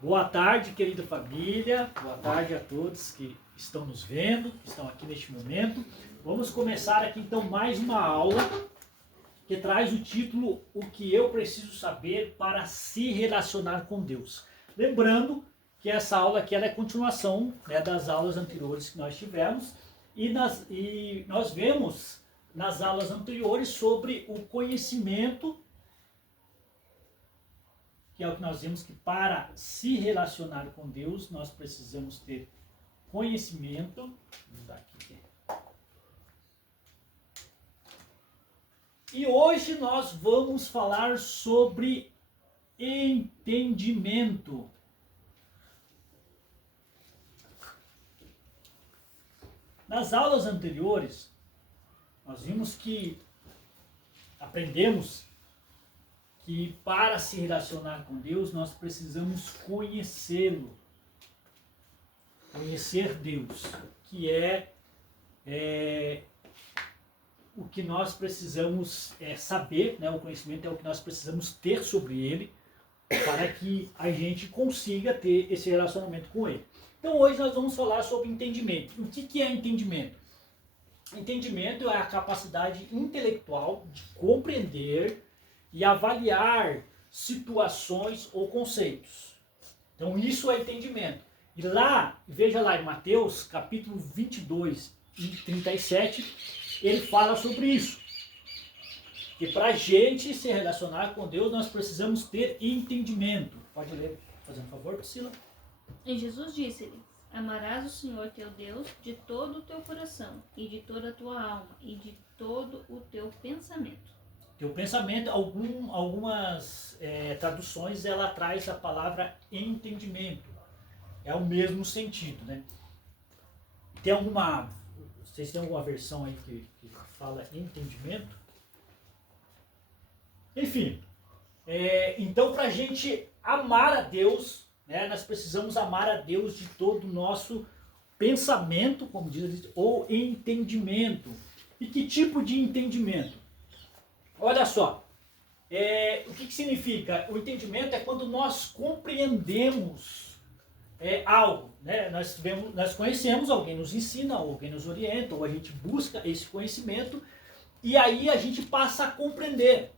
Boa tarde, querida família. Boa tarde a todos que estão nos vendo, que estão aqui neste momento. Vamos começar aqui então mais uma aula que traz o título O que eu preciso saber para se relacionar com Deus. Lembrando que essa aula aqui ela é continuação, né, das aulas anteriores que nós tivemos e nós vemos nas aulas anteriores sobre o conhecimento, que é o que nós vimos que para se relacionar com Deus nós precisamos ter conhecimento. Vamos dar aqui. E hoje nós vamos falar sobre entendimento. Nas aulas anteriores, nós vimos que aprendemos que para se relacionar com Deus, nós precisamos conhecê-lo. Conhecer Deus, que é o que nós precisamos saber, né? O conhecimento é o que nós precisamos ter sobre ele, para que a gente consiga ter esse relacionamento com ele. Então hoje nós vamos falar sobre entendimento. O que é entendimento? Entendimento é a capacidade intelectual de compreender e avaliar situações ou conceitos. Então isso é entendimento. E lá, veja lá em Mateus capítulo 22 e 37, ele fala sobre isso. Que para a gente se relacionar com Deus, nós precisamos ter entendimento. Pode ler, fazendo favor, Priscila. E Jesus disse-lhe: Amarás o Senhor teu Deus de todo o teu coração, e de toda a tua alma, e de todo o teu pensamento. Teu pensamento, algumas traduções, ela traz a palavra entendimento. É o mesmo sentido, né? Vocês têm alguma versão aí que fala entendimento? Enfim, então para a gente amar a Deus, né, nós precisamos amar a Deus de todo o nosso pensamento, como diz, ou entendimento. E que tipo de entendimento? Olha só, o que significa? O entendimento é quando nós compreendemos algo, né? Nós conhecemos, alguém nos ensina, alguém nos orienta, ou a gente busca esse conhecimento e aí a gente passa a compreender.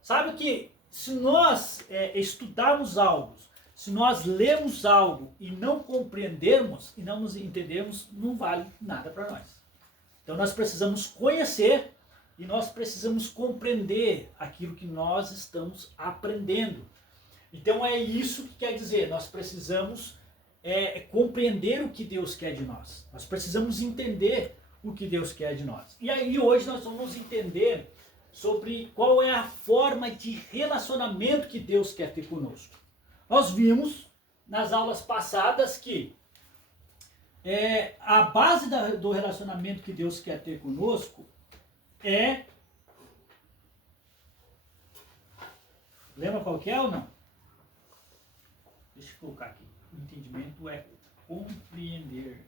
Sabe que se nós estudarmos algo, se nós lermos algo e não compreendermos e não nos entendermos, não vale nada para nós. Então nós precisamos conhecer e nós precisamos compreender aquilo que nós estamos aprendendo. Então é isso que quer dizer, nós precisamos compreender o que Deus quer de nós. Nós precisamos entender o que Deus quer de nós. E aí hoje nós vamos entender sobre qual é a forma de relacionamento que Deus quer ter conosco. Nós vimos nas aulas passadas que a base do relacionamento que Deus quer ter conosco lembra qual que é ou não? Deixa eu colocar aqui. O entendimento é compreender.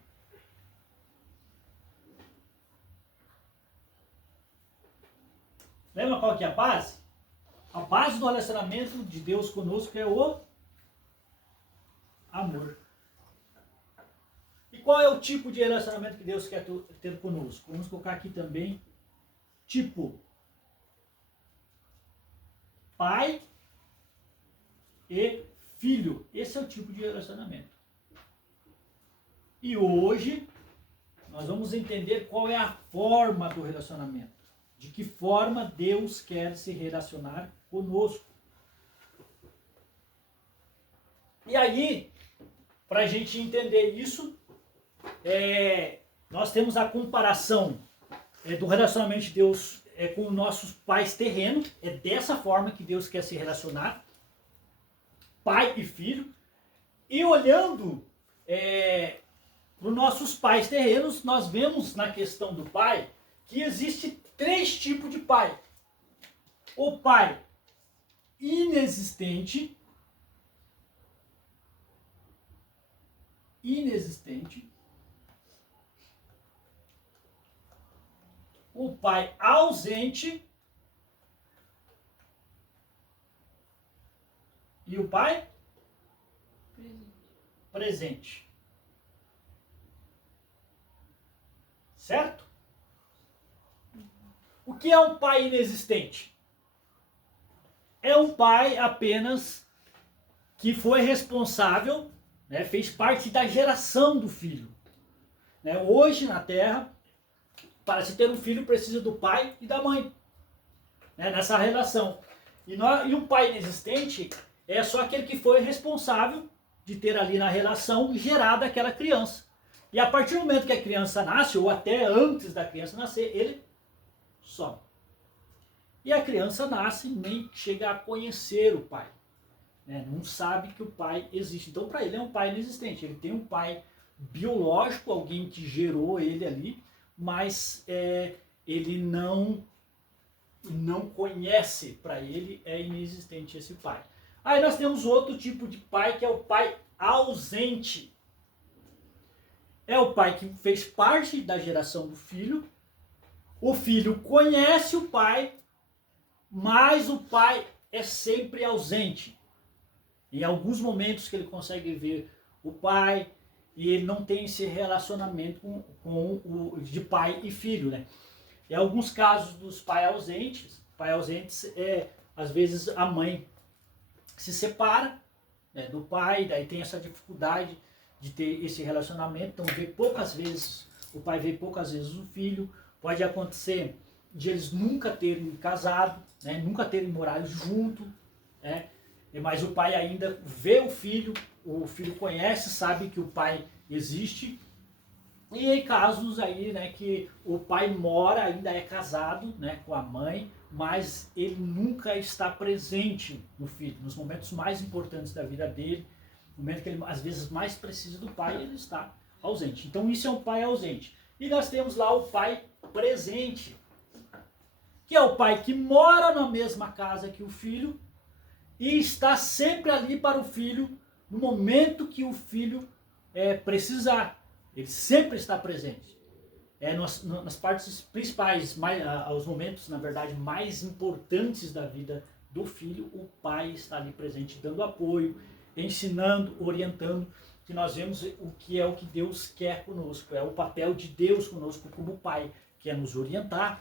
Lembra qual que é a base? A base do relacionamento de Deus conosco é o amor. E qual é o tipo de relacionamento que Deus quer ter conosco? Vamos colocar aqui também tipo pai e filho. Esse é o tipo de relacionamento. E hoje nós vamos entender qual é a forma do relacionamento. De que forma Deus quer se relacionar conosco. E aí, para a gente entender isso, nós temos a comparação do relacionamento de Deus com os nossos pais terrenos. É dessa forma que Deus quer se relacionar. Pai e filho. E olhando para os nossos pais terrenos, nós vemos na questão do pai que existe 3 tipos de pai. O pai inexistente, o pai ausente e o pai presente. Certo? O que é um pai inexistente? É um pai apenas que foi responsável, né, fez parte da geração do filho. Né? Hoje na Terra, para se ter um filho, precisa do pai e da mãe, né, nessa relação. E um pai inexistente é só aquele que foi responsável de ter ali na relação gerada aquela criança. E a partir do momento que a criança nasce, ou até antes da criança nascer, ele some. E a criança nasce e nem chega a conhecer o pai. Né? Não sabe que o pai existe. Então, para ele é um pai inexistente. Ele tem um pai biológico, alguém que gerou ele ali, mas ele não conhece, para ele é inexistente esse pai. Aí nós temos outro tipo de pai, que é o pai ausente. É o pai que fez parte da geração do filho. O filho conhece o pai, mas o pai é sempre ausente. Em alguns momentos que ele consegue ver o pai, e ele não tem esse relacionamento de pai e filho, né? Em alguns casos dos pais ausentes, às vezes a mãe se separa, né, do pai, daí tem essa dificuldade de ter esse relacionamento, então o pai vê poucas vezes o filho. Pode acontecer de eles nunca terem casado, né, nunca terem morado junto, né, mas o pai ainda vê o filho conhece, sabe que o pai existe. E em casos aí, né, que o pai mora, ainda é casado, né, com a mãe, mas ele nunca está presente no filho, nos momentos mais importantes da vida dele, no momento que ele às vezes mais precisa do pai, ele está ausente. Então isso é um pai ausente. E nós temos lá o pai presente, que é o pai que mora na mesma casa que o filho e está sempre ali para o filho no momento que o filho precisar. Ele sempre está presente. Nas partes principais, aos momentos, na verdade, mais importantes da vida do filho, o pai está ali presente, dando apoio, ensinando, orientando, que nós vemos o que Deus quer conosco, é o papel de Deus conosco como pai, que é nos orientar,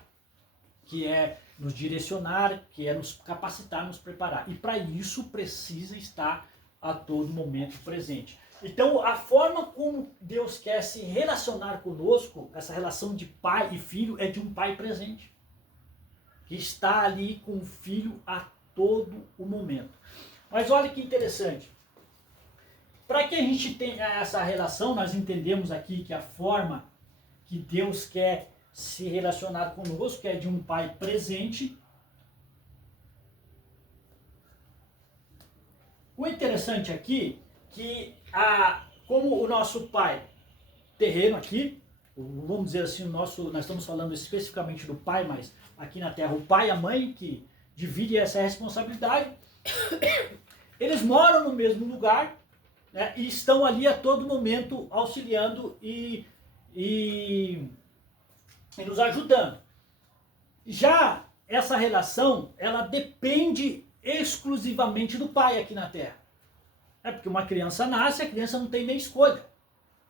que é nos direcionar, que é nos capacitar, nos preparar. E para isso precisa estar a todo momento presente. Então, a forma como Deus quer se relacionar conosco, essa relação de pai e filho, é de um pai presente, que está ali com o filho a todo o momento. Mas olha que interessante. Para que a gente tenha essa relação, nós entendemos aqui que a forma que Deus quer se relacionar conosco é de um pai presente. O interessante aqui que como o nosso pai terreno aqui, vamos dizer assim, nós estamos falando especificamente do pai, mas aqui na Terra o pai e a mãe que dividem essa responsabilidade, eles moram no mesmo lugar, né, e estão ali a todo momento auxiliando e nos ajudando. Já essa relação, ela depende exclusivamente do pai aqui na Terra. Porque uma criança nasce, a criança não tem nem escolha.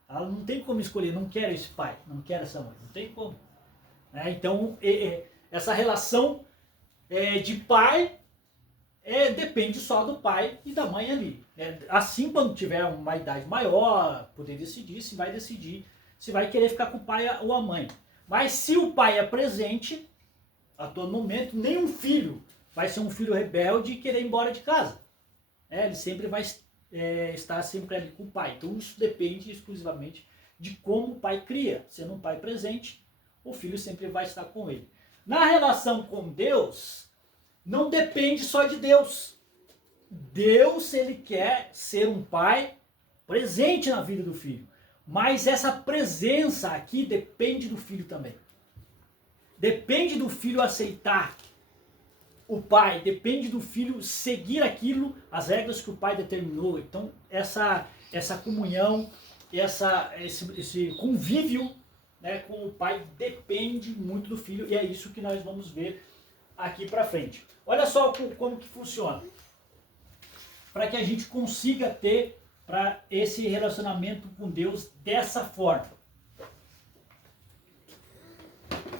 Ela não tem como escolher, não quer esse pai, não quer essa mãe, não tem como. Então, essa relação de pai depende só do pai e da mãe ali. Assim, quando tiver uma idade maior, poder decidir se vai querer ficar com o pai ou a mãe. Mas se o pai é presente, a todo momento, nenhum filho vai ser um filho rebelde e querer ir embora de casa. Ele sempre vai estar sempre ali com o pai. Então isso depende exclusivamente de como o pai cria. Sendo um pai presente, o filho sempre vai estar com ele. Na relação com Deus, não depende só de Deus. Deus, ele quer ser um pai presente na vida do filho. Mas essa presença aqui depende do filho também. Depende do filho aceitar o pai, depende do filho seguir aquilo, as regras que o pai determinou. Então, essa comunhão, esse convívio, né, com o pai depende muito do filho, e é isso que nós vamos ver aqui para frente. Olha só como que funciona. Para que a gente consiga ter para esse relacionamento com Deus dessa forma.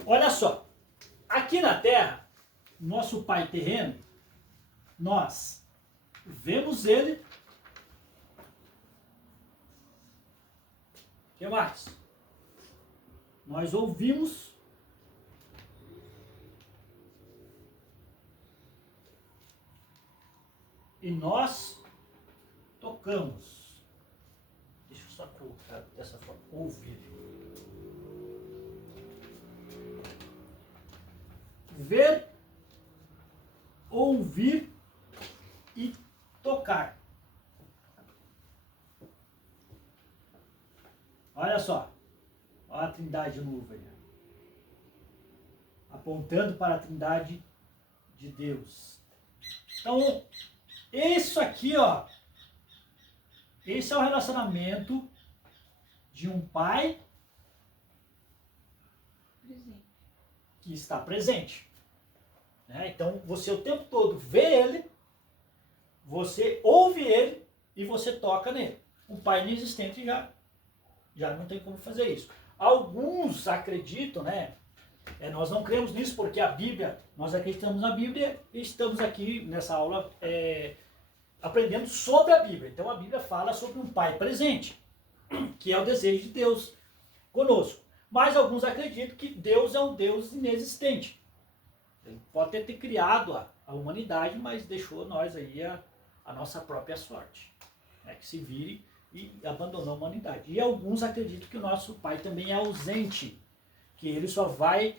Olha só, aqui na Terra, nosso Pai terreno, nós vemos Ele. O que mais? Nós ouvimos. E nós tocamos. Deixa eu só colocar dessa forma. Ouvir. Ver, ouvir e tocar. Olha só. Olha a Trindade de novo aí. Apontando para a Trindade de Deus. Então, isso aqui, ó. Esse é o relacionamento de um pai que está presente. Né? Então, você o tempo todo vê ele, você ouve ele e você toca nele. Um pai inexistente já não tem como fazer isso. Alguns acreditam, né? Nós não cremos nisso porque a Bíblia, nós acreditamos na Bíblia e estamos aqui nessa aula aprendendo sobre a Bíblia. Então a Bíblia fala sobre um pai presente, que é o desejo de Deus conosco. Mas alguns acreditam que Deus é um Deus inexistente. Ele pode até ter criado a humanidade, mas deixou nós aí a nossa própria sorte. Né? Que se vire e abandonou a humanidade. E alguns acreditam que o nosso pai também é ausente, que ele só vai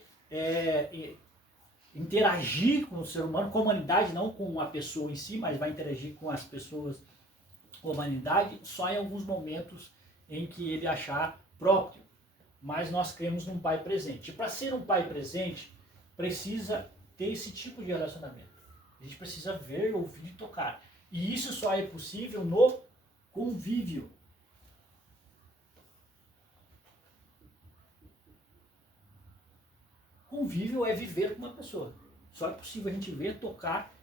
interagir com o ser humano, com a humanidade, não com a pessoa em si, mas vai interagir com as pessoas, com a humanidade, só em alguns momentos em que ele achar próprio. Mas nós cremos num pai presente. E para ser um pai presente, precisa ter esse tipo de relacionamento. A gente precisa ver, ouvir e tocar. E isso só é possível no convívio. Convívio é viver com uma pessoa. Só é possível a gente ver, tocar,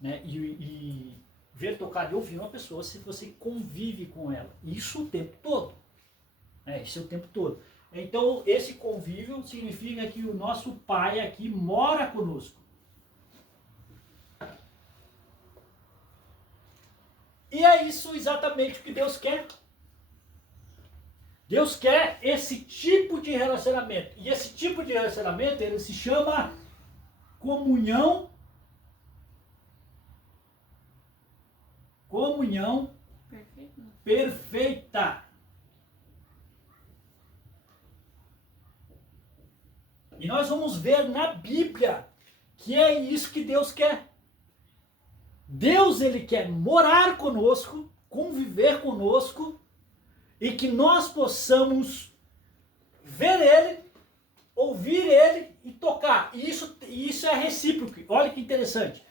né, e ver, tocar e ouvir uma pessoa se você convive com ela. Isso o tempo todo. Isso é o tempo todo. Então, esse convívio significa que o nosso pai aqui mora conosco. E é isso exatamente o que Deus quer. Deus quer esse tipo de relacionamento. E esse tipo de relacionamento, ele se chama comunhão. Comunhão perfeita. E nós vamos ver na Bíblia que é isso que Deus quer. Deus, ele quer morar conosco, conviver conosco, e que nós possamos ver ele, ouvir ele e tocar. E isso é recíproco. Olha que interessante.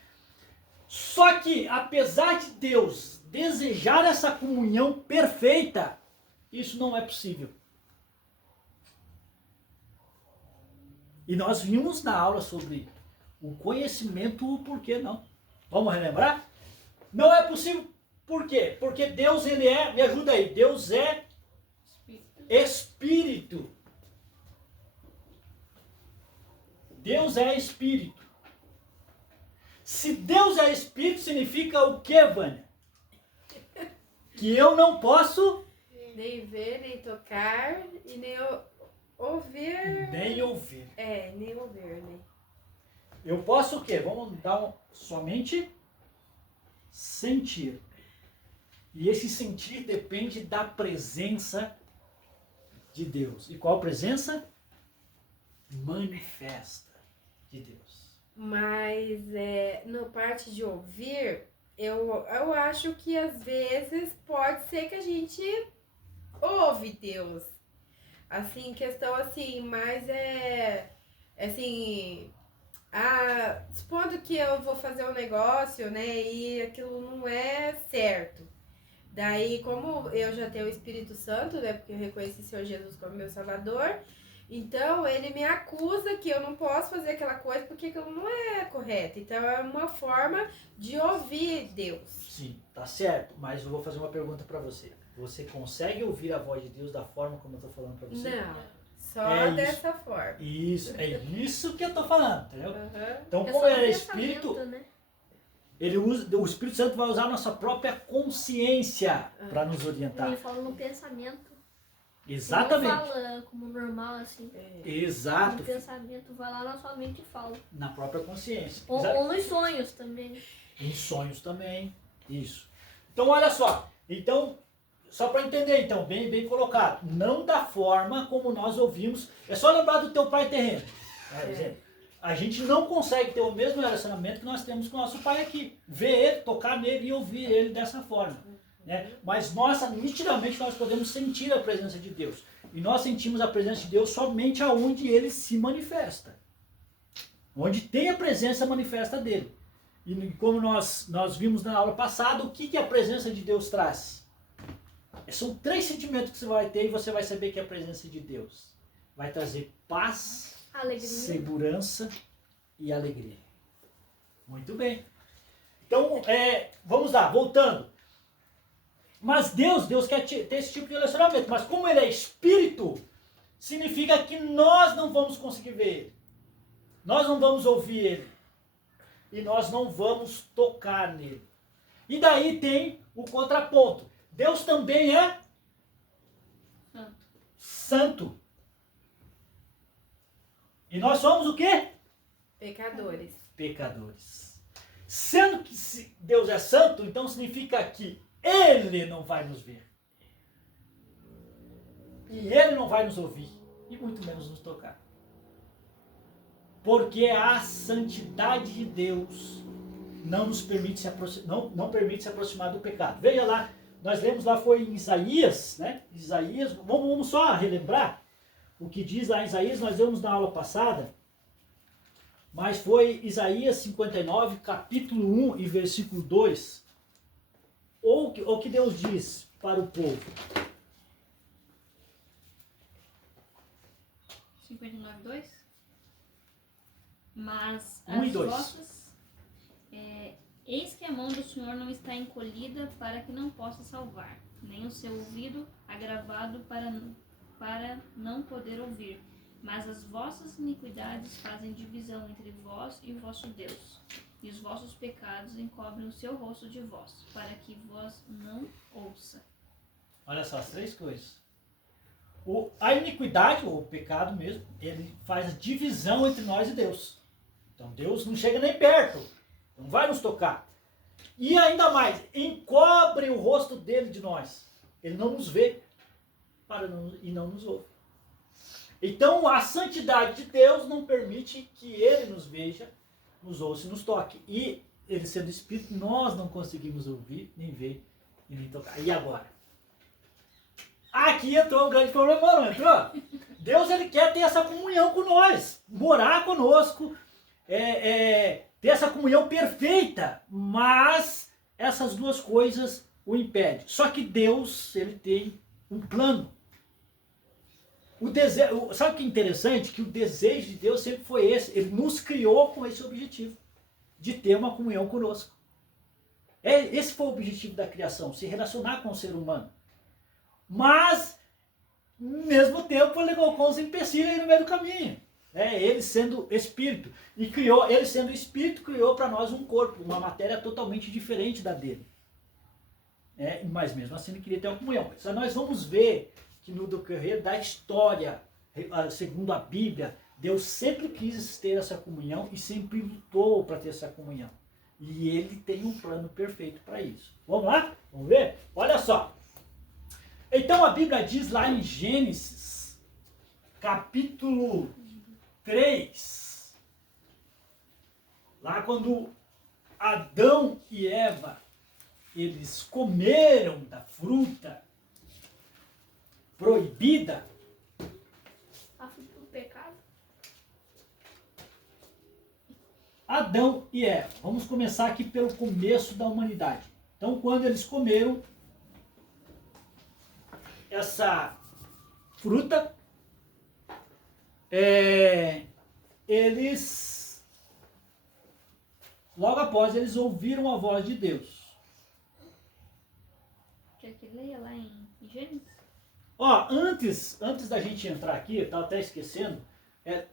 Só que, apesar de Deus desejar essa comunhão perfeita, isso não é possível. E nós vimos na aula sobre o conhecimento, o porquê não. Vamos relembrar? Não é possível. Por quê? Porque Deus, ele é, me ajuda aí, Deus é Espírito. Deus é Espírito. Se Deus é Espírito, significa o quê, Vânia? Que eu não posso nem ver, nem tocar e nem ouvir. Nem ouvir. Nem ouvir, né? Eu posso o quê? Vamos dar somente sentir. E esse sentir depende da presença de Deus. E qual presença? Manifesta de Deus. Mas na parte de ouvir, eu acho que às vezes pode ser que a gente ouve Deus. Assim, questão assim, mas assim, supondo que eu vou fazer um negócio, né, e aquilo não é certo. Daí, como eu já tenho o Espírito Santo, né, porque eu reconheci o Senhor Jesus como meu Salvador, Então, ele me acusa que eu não posso fazer aquela coisa porque aquilo não é correto. Então, é uma forma de ouvir Deus. Sim, tá certo, mas eu vou fazer uma pergunta para você. Você consegue ouvir a voz de Deus da forma como eu tô falando para você? Não, só É isso. dessa forma. Isso, é isso que eu tô falando, entendeu? Uhum. Então, É como só ele é um espírito, pensamento, né? ele usa, o Espírito Santo vai usar a nossa própria consciência para nos orientar. Ele fala no pensamento. Exatamente. Ele não fala como normal, assim. Exato. No pensamento, vai lá na sua mente e fala. Na própria consciência. Ou nos sonhos também. Em sonhos também. Isso. Então, olha só. Então, só para entender, então, bem colocado. Não da forma como nós ouvimos. É só lembrar do teu pai terreno. Por exemplo. A gente não consegue ter o mesmo relacionamento que nós temos com o nosso pai aqui. Ver ele, tocar nele e ouvir ele dessa forma. Né? Mas nitidamente nós podemos sentir a presença de Deus. E nós sentimos a presença de Deus somente aonde ele se manifesta. Onde tem a presença manifesta dele. E como nós vimos na aula passada, o que a presença de Deus traz? São 3 sentimentos que você vai ter e você vai saber que é a presença de Deus. Vai trazer paz, Alegria. segurança e alegria. Muito bem. Então, vamos lá, voltando. Mas Deus quer ter esse tipo de relacionamento. Mas como ele é espírito, significa que nós não vamos conseguir ver ele. Nós não vamos ouvir ele. E nós não vamos tocar nele. E daí tem o contraponto. Deus também é santo. E nós somos o quê? Pecadores. Pecadores. Sendo que Deus é santo, então significa que ele não vai nos ver. E ele não vai nos ouvir. E muito menos nos tocar. Porque a santidade de Deus não nos permite não permite se aproximar do pecado. Veja lá, nós lemos lá, foi em Isaías, né? Isaías, vamos só relembrar o que diz lá em Isaías, nós lemos na aula passada, mas foi Isaías 59, capítulo 1 e versículo 2. Ou o que Deus diz para o povo? 59:2. Mas 1 e as 2. vossas... eis que a mão do Senhor não está encolhida para que não possa salvar, nem o seu ouvido agravado para não poder ouvir. Mas as vossas iniquidades fazem divisão entre vós e o vosso Deus, e os vossos pecados encobrem o seu rosto de vós, para que vós não ouça. Olha só, as 3 coisas. A iniquidade, ou o pecado mesmo, ele faz a divisão entre nós e Deus. Então Deus não chega nem perto, não vai nos tocar. E ainda mais, encobre o rosto dele de nós. Ele não nos vê e não nos ouve. Então a santidade de Deus não permite que ele nos veja, nos ouça e nos toque. E ele sendo espírito, nós não conseguimos ouvir, nem ver e nem tocar. E agora? Aqui entrou um grande problema, não entrou? Deus, ele quer ter essa comunhão com nós, morar conosco, ter essa comunhão perfeita, mas essas 2 coisas o impedem. Só que Deus, ele tem um plano. Sabe o que é interessante? Que o desejo de Deus sempre foi esse. Ele nos criou com esse objetivo, de ter uma comunhão conosco. Esse foi o objetivo da criação, se relacionar com o ser humano. Mas, ao mesmo tempo, ele colocou os empecilhos aí no meio do caminho. Ele sendo espírito. E ele sendo espírito, criou para nós um corpo, uma matéria totalmente diferente da dele. Mas mesmo assim ele queria ter uma comunhão. Então, nós vamos ver que no decorrer da história, segundo a Bíblia, Deus sempre quis ter essa comunhão e sempre lutou para ter essa comunhão. E ele tem um plano perfeito para isso. Vamos lá? Vamos ver? Olha só. Então a Bíblia diz lá em Gênesis, capítulo 3, lá quando Adão e Eva, eles comeram da fruta proibida. A fruta do pecado. Adão e Eva. Vamos começar aqui pelo começo da humanidade. Então, quando eles comeram essa fruta, eles, logo após, eles ouviram a voz de Deus. Quer que leia lá em Gênesis? Ó, antes da gente entrar aqui, eu estava até esquecendo,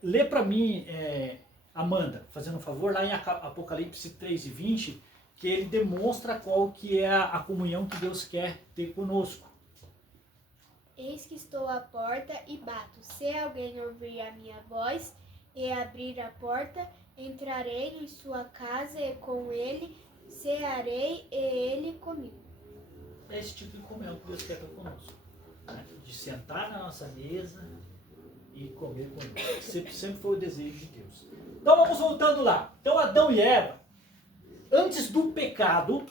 lê para mim, Amanda, fazendo um favor, lá em Apocalipse 3:20, que ele demonstra qual que é a comunhão que Deus quer ter conosco. Eis que estou à porta e bato. Se alguém ouvir a minha voz e abrir a porta, entrarei em sua casa e com ele cearei e ele comigo. É esse tipo de comunhão que Deus quer ter conosco. Né? De sentar na nossa mesa e comer conosco. Sempre foi o desejo de Deus. Então vamos voltando lá. Então Adão e Eva, antes do pecado,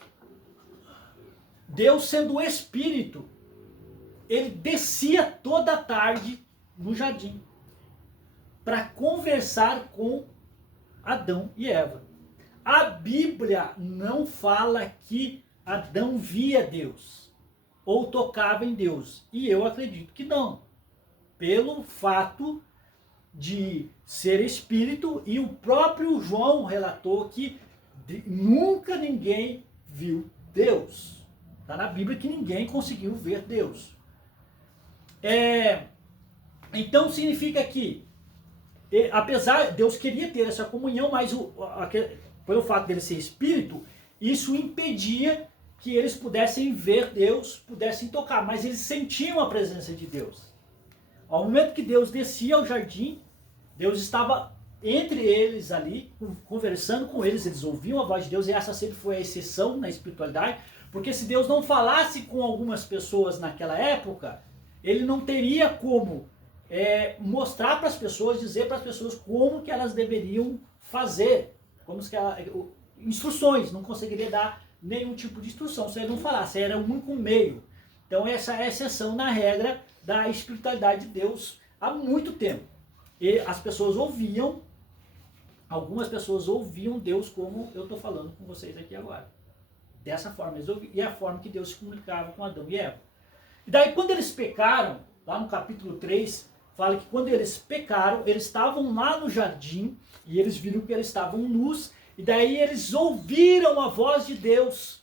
Deus sendo o Espírito, ele descia toda a tarde no jardim para conversar com Adão e Eva. A Bíblia não fala que Adão via Deus ou tocava em Deus. E eu acredito que não. Pelo fato de ser espírito, e o próprio João relatou que nunca ninguém viu Deus. Está na Bíblia que ninguém conseguiu ver Deus. Então significa que, apesar, Deus queria ter essa comunhão, mas pelo fato dele ser espírito, isso impedia que eles pudessem ver Deus, pudessem tocar, mas eles sentiam a presença de Deus. Ao momento que Deus descia ao jardim, Deus estava entre eles ali, conversando com eles, eles ouviam a voz de Deus, e essa sempre foi a exceção na espiritualidade, porque se Deus não falasse com algumas pessoas naquela época, ele não teria como mostrar para as pessoas, dizer para as pessoas como que elas deveriam fazer, instruções, não conseguiria dar nenhum tipo de instrução, se ele não falasse, era o único meio. Então essa é a exceção na regra da espiritualidade de Deus há muito tempo. E as pessoas ouviam, algumas pessoas ouviam Deus como eu estou falando com vocês aqui agora. Dessa forma eles ouviam, e é a forma que Deus se comunicava com Adão e Eva. E daí quando eles pecaram, lá no capítulo 3, fala que quando eles pecaram, eles estavam lá no jardim, e eles viram que eles estavam nus, e daí eles ouviram a voz de Deus.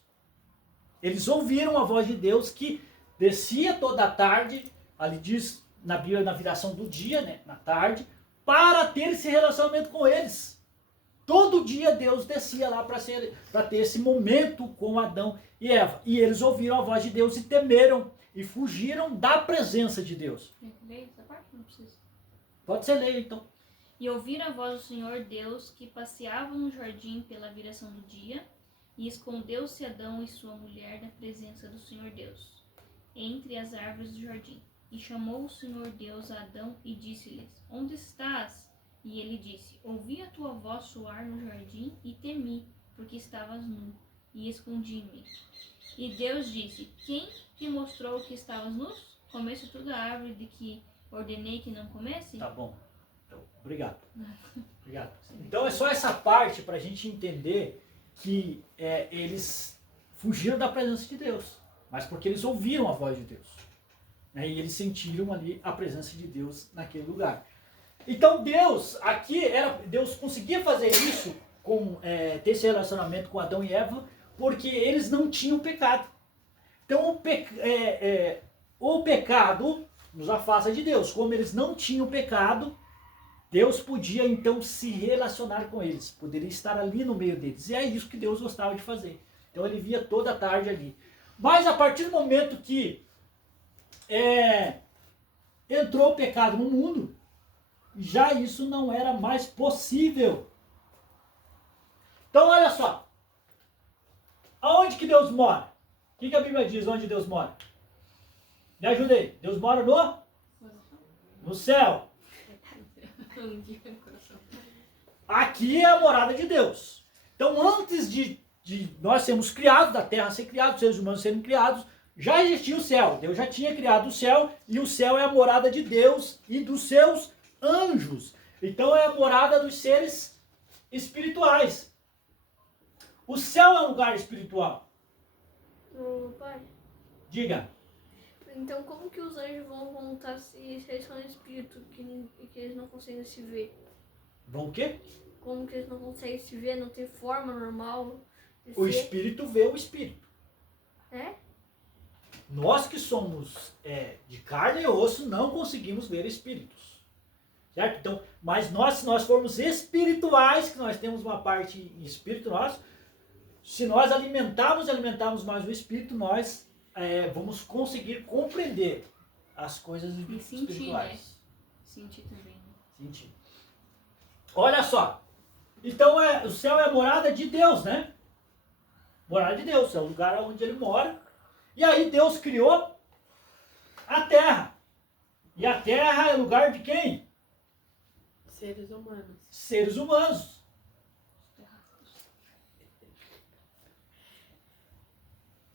Eles ouviram a voz de Deus que descia toda a tarde, ali diz na Bíblia, na viração do dia, né, na tarde, para ter esse relacionamento com eles. Todo dia Deus descia lá para ter esse momento com Adão e Eva. E eles ouviram a voz de Deus e temeram e fugiram da presença de Deus. Quer que leia essa parte? Não precisa. Pode ser leia então. E ouviram a voz do Senhor Deus, que passeava no jardim pela viração do dia, e escondeu-se Adão e sua mulher da presença do Senhor Deus, entre as árvores do jardim. E chamou o Senhor Deus a Adão e disse-lhes: Onde estás? E ele disse: Ouvi a tua voz soar no jardim e temi, porque estavas nu, e escondi-me. E Deus disse: Quem te mostrou que estavas nus? Comeste tu da árvore de que ordenei que não comesse? Tá bom. Então, obrigado. Obrigado. Então é só essa parte para a gente entender que eles fugiram da presença de Deus, mas porque eles ouviram a voz de Deus. Né? E eles sentiram ali a presença de Deus naquele lugar. Então Deus conseguia fazer isso, ter esse relacionamento com Adão e Eva, porque eles não tinham pecado. Então o pecado nos afasta de Deus. Como eles não tinham pecado, Deus podia então se relacionar com eles, poderia estar ali no meio deles. E é isso que Deus gostava de fazer. Então ele via toda a tarde ali. Mas a partir do momento que entrou o pecado no mundo, já isso não era mais possível. Então olha só. Aonde que Deus mora? O que a Bíblia diz onde Deus mora? Me ajuda aí. Deus mora no céu. Aqui é a morada de Deus. Então antes de nós sermos criados, da terra ser criada, os seres humanos serem criados, já existia o céu. Deus já tinha criado o céu, e o céu é a morada de Deus e dos seus anjos. Então é a morada dos seres espirituais. O céu é um lugar espiritual. Ô, pai, Diga. por Então como que os anjos vão voltar se eles são espírito que eles não conseguem se ver? Vão o quê? Como que eles não conseguem se ver, não tem forma normal de O ser? espírito vê o espírito. É? Nós que somos de carne e osso não conseguimos ver espíritos. Certo? Então, mas se nós formos espirituais, que nós temos uma parte em espírito nosso, se nós alimentarmos mais o espírito, nós vamos conseguir compreender as coisas E sentir, espirituais. né? Sentir também, né? Sentir. Olha só. Então o céu é a morada de Deus, né? Morada de Deus, é o lugar onde ele mora. E aí Deus criou a terra. E a terra é lugar de quem? Seres humanos. Seres humanos.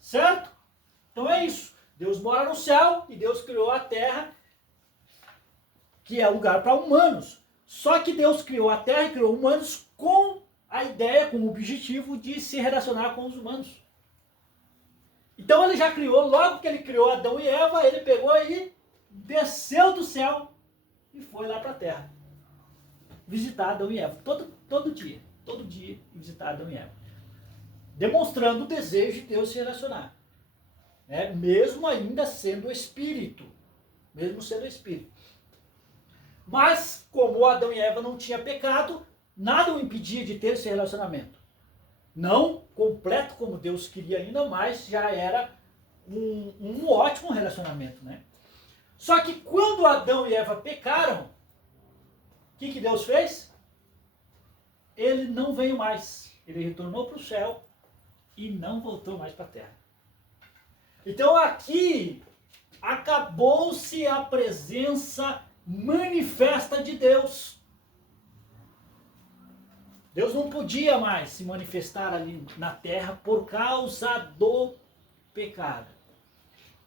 Certo? Então é isso. Deus mora no céu e Deus criou a terra, que é lugar para humanos. Só que Deus criou a terra e criou humanos com a ideia, com o objetivo de se relacionar com os humanos. Então ele já criou, logo que ele criou Adão e Eva, ele pegou e desceu do céu e foi lá para a terra. Visitar Adão e Eva. Todo dia visitar Adão e Eva. Demonstrando o desejo de Deus se relacionar. Né? Mesmo ainda sendo espírito. Mesmo sendo espírito. Mas, como Adão e Eva não tinham pecado, nada o impedia de ter esse relacionamento. Não completo como Deus queria ainda, mas já era um ótimo relacionamento. Né? Só que quando Adão e Eva pecaram, o que Deus fez? Ele não veio mais. Ele retornou para o céu e não voltou mais para a terra. Então aqui acabou-se a presença manifesta de Deus. Deus não podia mais se manifestar ali na terra por causa do pecado.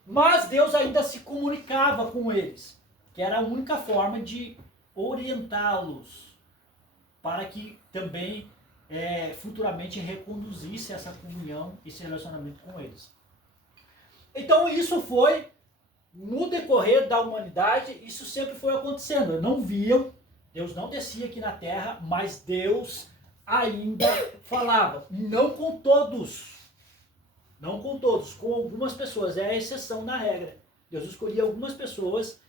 Mas Deus ainda se comunicava com eles, que era a única forma de orientá-los para que também futuramente reconduzisse essa comunhão, esse relacionamento com eles. Então isso foi, no decorrer da humanidade, isso sempre foi acontecendo. Não viam, Deus não descia aqui na terra, mas Deus ainda falava. Não com todos. Não com todos, com algumas pessoas. É a exceção na regra. Deus escolhia algumas pessoas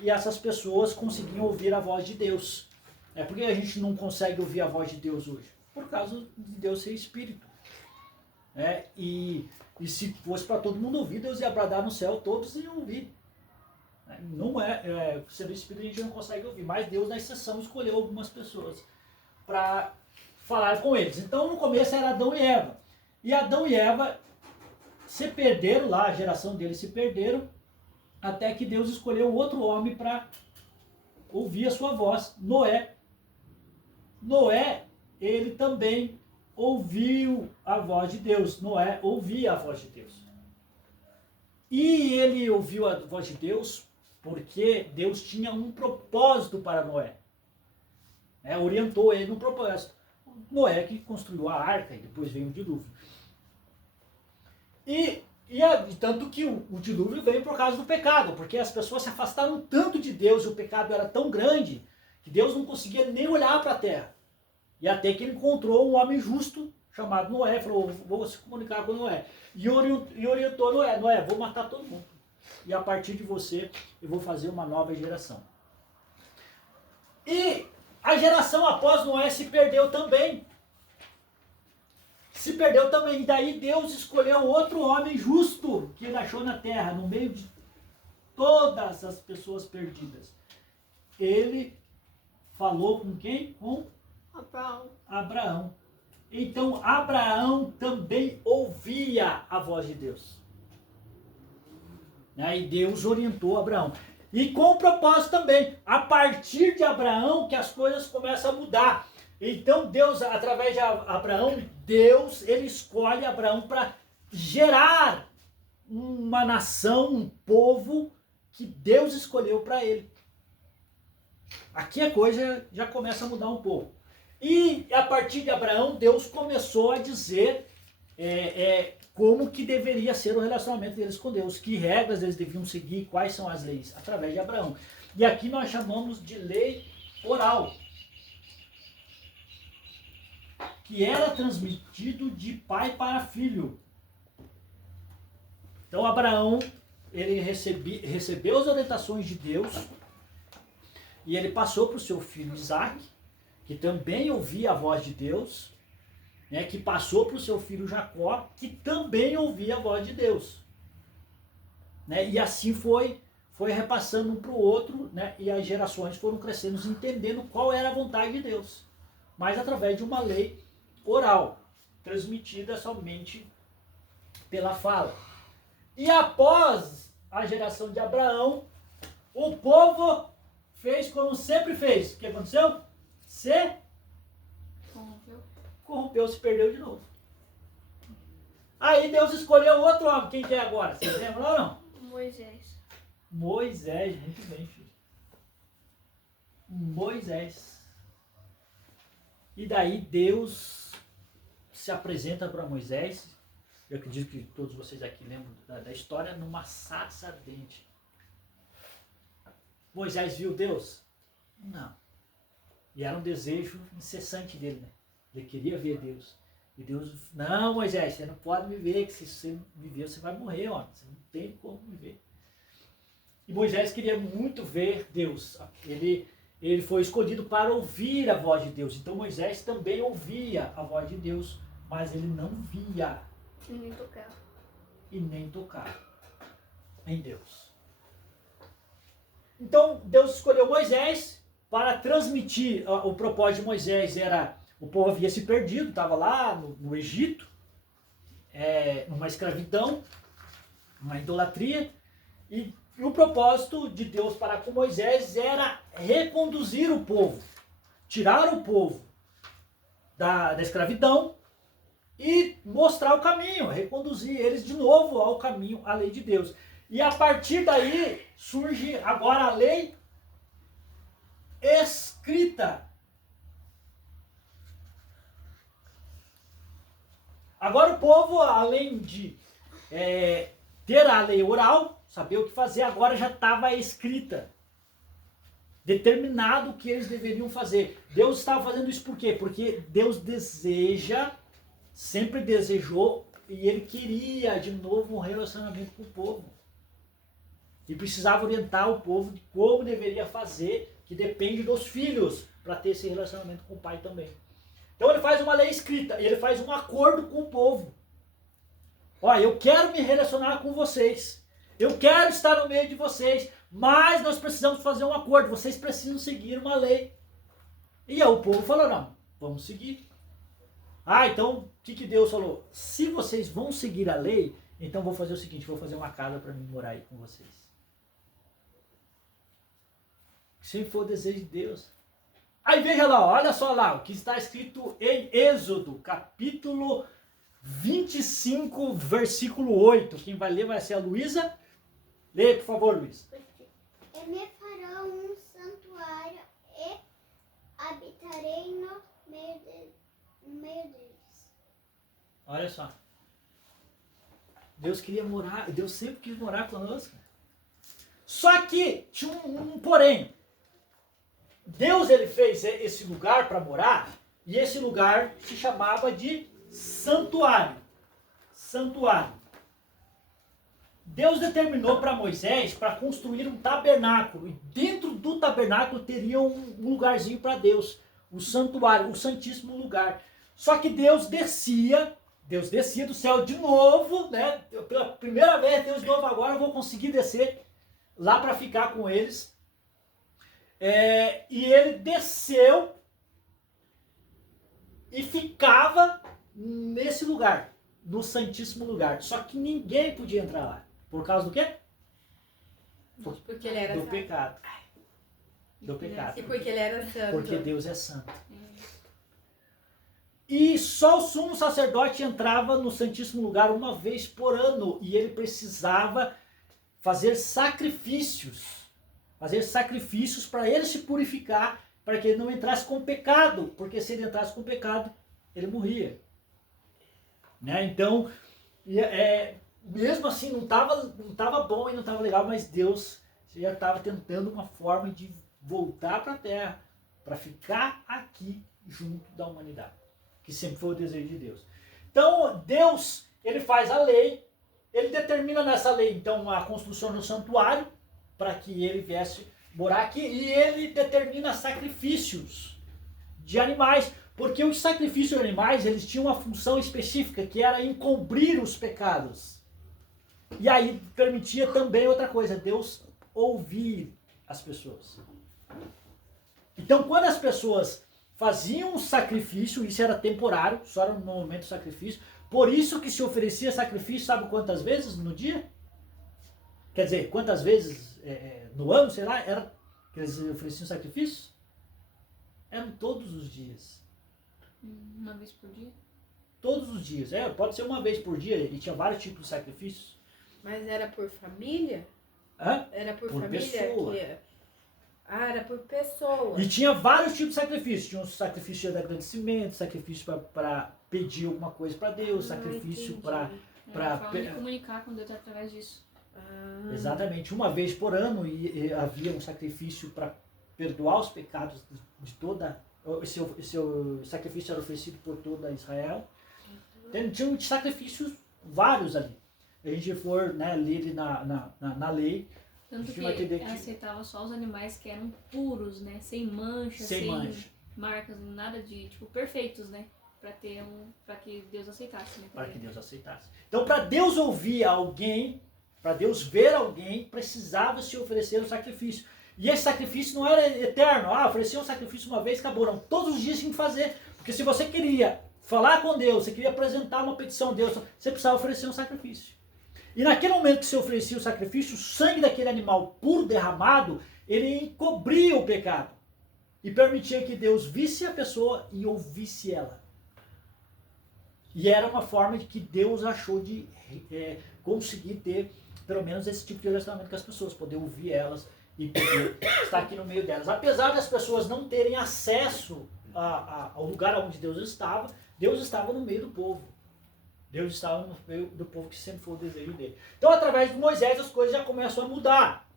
e essas pessoas conseguiam ouvir a voz de Deus. Por que a gente não consegue ouvir a voz de Deus hoje? Por causa de Deus ser espírito. E se fosse para todo mundo ouvir, Deus ia bradar no céu, todos iam ouvir. Não sendo espírito a gente não consegue ouvir, mas Deus na exceção escolheu algumas pessoas para falar com eles. Então no começo era Adão e Eva. E Adão e Eva se perderam lá, a geração deles se perderam, até que Deus escolheu outro homem para ouvir a sua voz, Noé. Noé, ele também ouviu a voz de Deus. Noé ouvia a voz de Deus. E ele ouviu a voz de Deus porque Deus tinha um propósito para Noé. Orientou ele no propósito. Noé que construiu a arca e depois veio o dilúvio. E tanto que o dilúvio veio por causa do pecado, porque as pessoas se afastaram tanto de Deus e o pecado era tão grande que Deus não conseguia nem olhar para a terra. E até que ele encontrou um homem justo chamado Noé, falou, vou se comunicar com Noé. E orientou Noé, vou matar todo mundo. E a partir de você, eu vou fazer uma nova geração. E a geração após Noé se perdeu também. E daí Deus escolheu outro homem justo que ele achou na terra, no meio de todas as pessoas perdidas. Ele falou com quem? Com Abraão. Então Abraão também ouvia a voz de Deus. E Deus orientou Abraão. E com o propósito também, a partir de Abraão que as coisas começam a mudar. Então Deus, através de Abraão, ele escolhe Abraão para gerar uma nação, um povo que Deus escolheu para ele. Aqui a coisa já começa a mudar um pouco. E a partir de Abraão, Deus começou a dizer como que deveria ser o relacionamento deles com Deus, que regras eles deviam seguir, quais são as leis, através de Abraão. E aqui nós chamamos de lei oral, que era transmitido de pai para filho. Então Abraão, ele recebeu as orientações de Deus e ele passou para o seu filho Isaac, que também ouvia a voz de Deus, né, que passou para o seu filho Jacó, que também ouvia a voz de Deus. Né, e assim foi repassando um para o outro, né, e as gerações foram crescendo, entendendo qual era a vontade de Deus, mas através de uma lei oral, transmitida somente pela fala. E após a geração de Abraão, o povo fez como sempre fez. O que aconteceu? Se corrompeu, se perdeu de novo. Aí Deus escolheu outro homem. Quem que é agora? Vocês lembram ou não? Moisés. Moisés, muito bem, filho. Moisés. E daí Deus se apresenta para Moisés. Eu acredito que todos vocês aqui lembram da história, numa sarça ardente. Moisés viu Deus? Não. E era um desejo incessante dele, né? Ele queria ver Deus. E Deus, não, Moisés, você não pode me ver, que se você me ver, você vai morrer, ó. Você não tem como me ver. E Moisés queria muito ver Deus. Ele foi escolhido para ouvir a voz de Deus. Então Moisés também ouvia a voz de Deus, mas ele não via. E nem tocar. E nem tocar em Deus. Então Deus escolheu Moisés para transmitir. O propósito de Moisés era, o povo havia se perdido, estava lá no Egito, numa escravidão, uma idolatria, e o propósito de Deus para com Moisés era reconduzir o povo, tirar o povo da escravidão e mostrar o caminho, reconduzir eles de novo ao caminho, à lei de Deus. E a partir daí surge agora a lei escrita. Agora o povo, além de ter a lei oral, saber o que fazer, agora já estava escrita. Determinado o que eles deveriam fazer. Deus estava fazendo isso por quê? Porque Deus sempre desejou e ele queria de novo um relacionamento com o povo. E precisava orientar o povo de como deveria fazer, que depende dos filhos, para ter esse relacionamento com o pai também. Então ele faz uma lei escrita, ele faz um acordo com o povo. Olha, eu quero me relacionar com vocês, eu quero estar no meio de vocês, mas nós precisamos fazer um acordo, vocês precisam seguir uma lei. E aí o povo falou, não, vamos seguir. Então o que Deus falou? Se vocês vão seguir a lei, então vou fazer o seguinte, vou fazer uma casa para mim morar aí com vocês. Se for o desejo de Deus. Aí veja lá, olha só lá, o que está escrito em Êxodo, capítulo 25, versículo 8. Quem vai ler vai ser a Luísa. Lê, por favor, Luísa. E me farão um santuário e habitarei no meio deles. Olha só. Deus queria morar, Deus sempre quis morar conosco. Só que tinha um porém. Deus ele fez esse lugar para morar e esse lugar se chamava de santuário. Santuário. Deus determinou para Moisés para construir um tabernáculo e dentro do tabernáculo teria um lugarzinho para Deus, o santuário, o santíssimo lugar. Só que Deus descia do céu de novo, né? Pela primeira vez, Deus de novo, agora eu vou conseguir descer lá para ficar com eles. E ele desceu e ficava nesse lugar, no santíssimo lugar. Só que ninguém podia entrar lá. Por causa do quê? Porque ele era do santo. pecado. Do pecado. E porque ele era santo. Porque Deus é santo. E só o sumo sacerdote entrava no santíssimo lugar uma vez por ano. E ele precisava fazer sacrifícios. Para ele se purificar, para que ele não entrasse com pecado. Porque se ele entrasse com pecado, ele morria. Né? Então, E mesmo assim, não tava bom e não tava legal, mas Deus já estava tentando uma forma de voltar para a Terra, para ficar aqui junto da humanidade, que sempre foi o desejo de Deus. Então, Deus, ele faz a lei, ele determina nessa lei, então, a construção do santuário, para que ele viesse morar aqui, e ele determina sacrifícios de animais, porque os sacrifícios de animais, eles tinham uma função específica, que era encobrir os pecados. E aí permitia também outra coisa, Deus ouvir as pessoas. Então, quando as pessoas faziam um sacrifício, isso era temporário, só era no momento do sacrifício, por isso que se oferecia sacrifício, sabe quantas vezes no dia? Quer dizer, quantas vezes no ano, sei lá, era que eles ofereciam sacrifício? Eram todos os dias. Uma vez por dia? Todos os dias. Pode ser uma vez por dia, e tinha vários tipos de sacrifícios. Mas era por família? Hã? Era por família? Pessoa. Era por pessoa. E tinha vários tipos de sacrifício. Tinha um sacrifício de agradecimento, sacrifício para pedir alguma coisa para Deus, sacrifício para... Era a forma de comunicar com Deus através disso. Exatamente. Uma vez por ano e havia um sacrifício para perdoar os pecados de toda... Esse sacrifício era oferecido por toda Israel. Então, tinha sacrifícios vários ali. A gente for, né, ler na lei, tanto que ela aceitava só os animais que eram puros, né? Sem mancha, sem marcas, nada de, tipo, perfeitos, né? Para que Deus aceitasse, né? Para que Deus aceitasse. Então, para Deus ouvir alguém, para Deus ver alguém, precisava se oferecer um sacrifício. E esse sacrifício não era eterno. Oferecer um sacrifício uma vez, acabou. Não, todos os dias tinha que fazer. Porque se você queria falar com Deus, você queria apresentar uma petição a Deus, você precisava oferecer um sacrifício. E naquele momento que você oferecia o sacrifício, o sangue daquele animal puro derramado, ele encobria o pecado. E permitia que Deus visse a pessoa e ouvisse ela. E era uma forma de que Deus achou de conseguir ter, pelo menos, esse tipo de relacionamento com as pessoas, poder ouvir elas e poder estar aqui no meio delas. Apesar das pessoas não terem acesso ao lugar onde Deus estava no meio do povo. Deus estava no meio do povo, que sempre foi o desejo dele. Então, através de Moisés, as coisas já começam a mudar.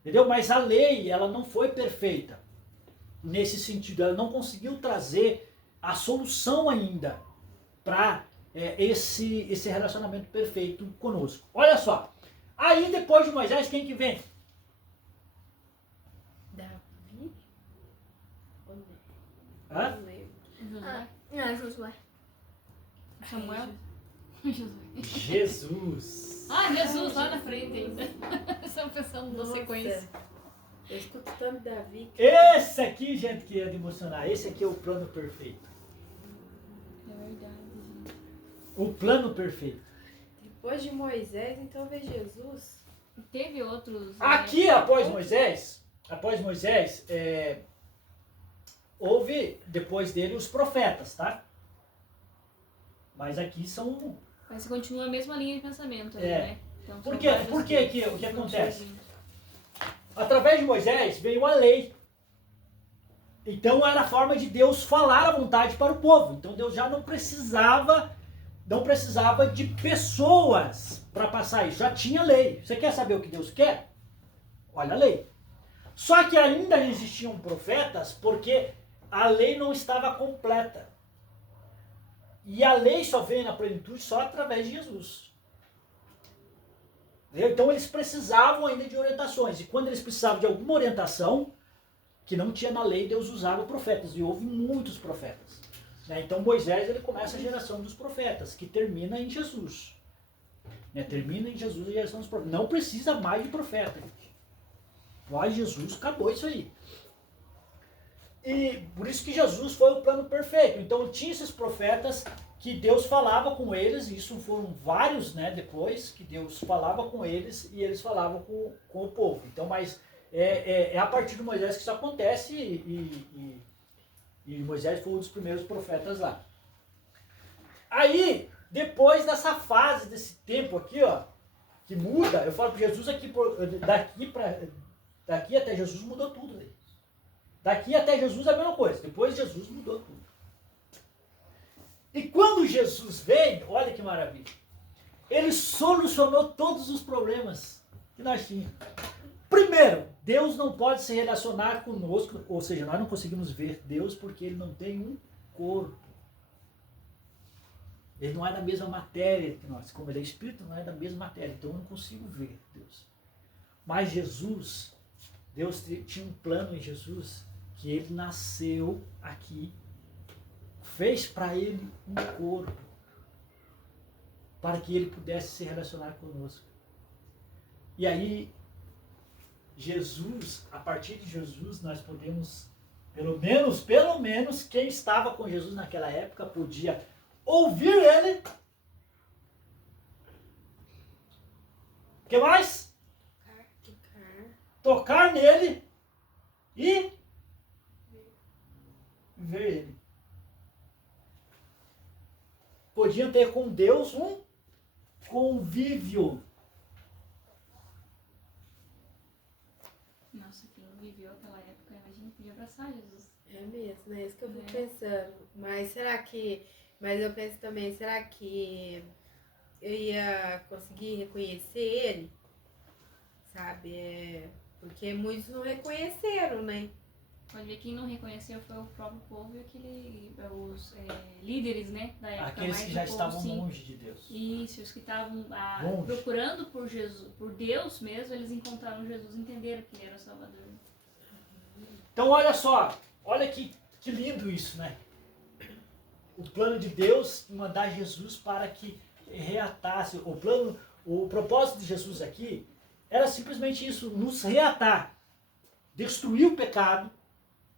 Entendeu? Mas a lei, ela não foi perfeita. Nesse sentido, ela não conseguiu trazer a solução ainda para esse relacionamento perfeito conosco. Olha só. Aí, depois de Moisés, quem que vem? Davi? Hã? Josué. Samuel? Jesus. Jesus, lá na frente ainda. Estamos pensando na sequência. Eu escuto tanto Davi. Esse aqui, gente, que é de emocionar. Esse aqui é o plano perfeito. É verdade. O plano perfeito. Depois de Moisés, então vem Jesus. Teve outros... Aqui, após Moisés, houve, depois dele, os profetas, tá? Mas aqui são... Mas continua a mesma linha de pensamento, né? Então, Por quê? O que acontece? Através de Moisés veio a lei. Então era a forma de Deus falar a vontade para o povo. Então Deus já não precisava de pessoas para passar isso. Já tinha lei. Você quer saber o que Deus quer? Olha a lei. Só que ainda existiam profetas porque a lei não estava completa. E a lei só veio na plenitude só através de Jesus. Então eles precisavam ainda de orientações. E quando eles precisavam de alguma orientação, que não tinha na lei, Deus usava profetas. E houve muitos profetas. Então Moisés, ele começa a geração dos profetas, que termina em Jesus. Termina em Jesus a geração dos profetas. Não precisa mais de profeta. Após Jesus, acabou isso aí. E por isso que Jesus foi o plano perfeito. Então tinha esses profetas que Deus falava com eles, e isso foram vários, depois, que Deus falava com eles e eles falavam com o povo. Então, mas é a partir de Moisés que isso acontece e Moisés foi um dos primeiros profetas lá. Aí, depois dessa fase, desse tempo aqui, que muda, eu falo que Jesus aqui, daqui até Jesus mudou tudo. Daqui até Jesus é a mesma coisa, depois Jesus mudou tudo. E quando Jesus vem, olha que maravilha, ele solucionou todos os problemas que nós tínhamos. Primeiro, Deus não pode se relacionar conosco, ou seja, nós não conseguimos ver Deus porque ele não tem um corpo. Ele não é da mesma matéria que nós. Como ele é espírito, não é da mesma matéria. Então eu não consigo ver Deus. Mas Jesus, Deus tinha um plano em Jesus, que ele nasceu aqui, fez para ele um corpo, para que ele pudesse se relacionar conosco. E aí, Jesus, a partir de Jesus, nós podemos, pelo menos, quem estava com Jesus naquela época podia ouvir ele. O que mais? Tocar nele e ver ele. Podiam ter com Deus um convívio. Nossa, quem viveu aquela época, imagina, podia abraçar Jesus. É mesmo, é isso que eu fico pensando. Mas será que... Mas eu penso também, será que eu ia conseguir reconhecer ele? Sabe? Porque muitos não reconheceram, né? Pode ver que quem não reconheceu foi o próprio povo e os líderes, né, da época. Aqueles mais que do já povo, estavam sim. longe de Deus. Isso, os que estavam Longe. procurando por Jesus, por Deus mesmo, eles encontraram Jesus, entenderam que ele era o Salvador. Então olha só, olha que lindo isso, né? O plano de Deus mandar Jesus para que reatasse. O propósito de Jesus aqui era simplesmente isso, nos reatar, destruir o pecado,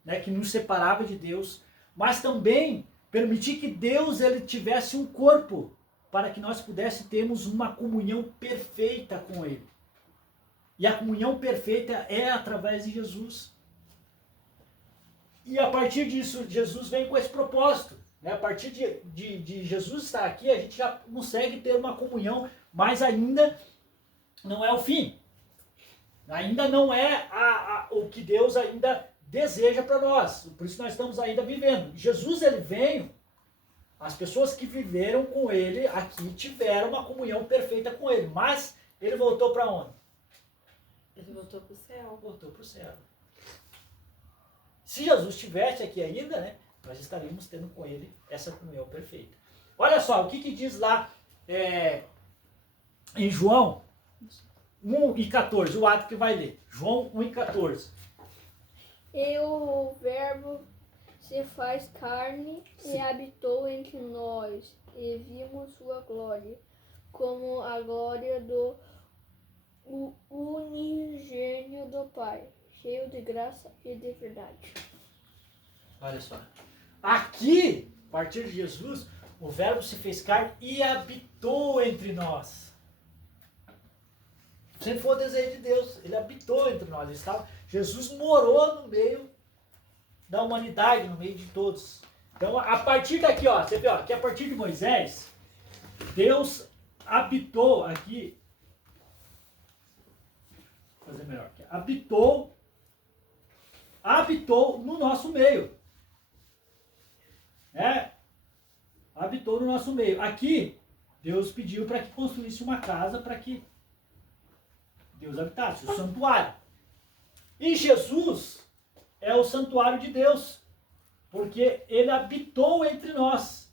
né, que nos separava de Deus, mas também permitir que Deus ele tivesse um corpo para que nós pudéssemos termos uma comunhão perfeita com Ele. E a comunhão perfeita é através de Jesus. E a partir disso, Jesus vem com esse propósito. Né? A partir de Jesus estar aqui, a gente já consegue ter uma comunhão, mas ainda não é o fim. Ainda não é o que Deus ainda deseja para nós. Por isso nós estamos ainda vivendo. Jesus ele veio, as pessoas que viveram com ele aqui tiveram uma comunhão perfeita com ele. Mas ele voltou para onde? Ele voltou para o céu. Voltou para o céu. Se Jesus estivesse aqui ainda, né, nós estaríamos tendo com ele essa comunhão perfeita. Olha só, o que diz lá em João 1:14, o ato que vai ler. João 1:14. E o Verbo se faz carne e habitou entre nós, e vimos sua glória, como a glória do unigênio do Pai, cheio de graça e de verdade. Olha só. Aqui, a partir de Jesus, o Verbo se fez carne e habitou entre nós. Sempre foi o desejo de Deus. Ele habitou entre nós. Jesus morou no meio da humanidade, no meio de todos. Então, a partir daqui, ó, você vê, ó, que a partir de Moisés, Deus habitou aqui. Vou fazer melhor. Habitou no nosso meio. Habitou no nosso meio. Aqui, Deus pediu para que construísse uma casa para que Deus habitasse, o santuário. E Jesus é o santuário de Deus, porque ele habitou entre nós.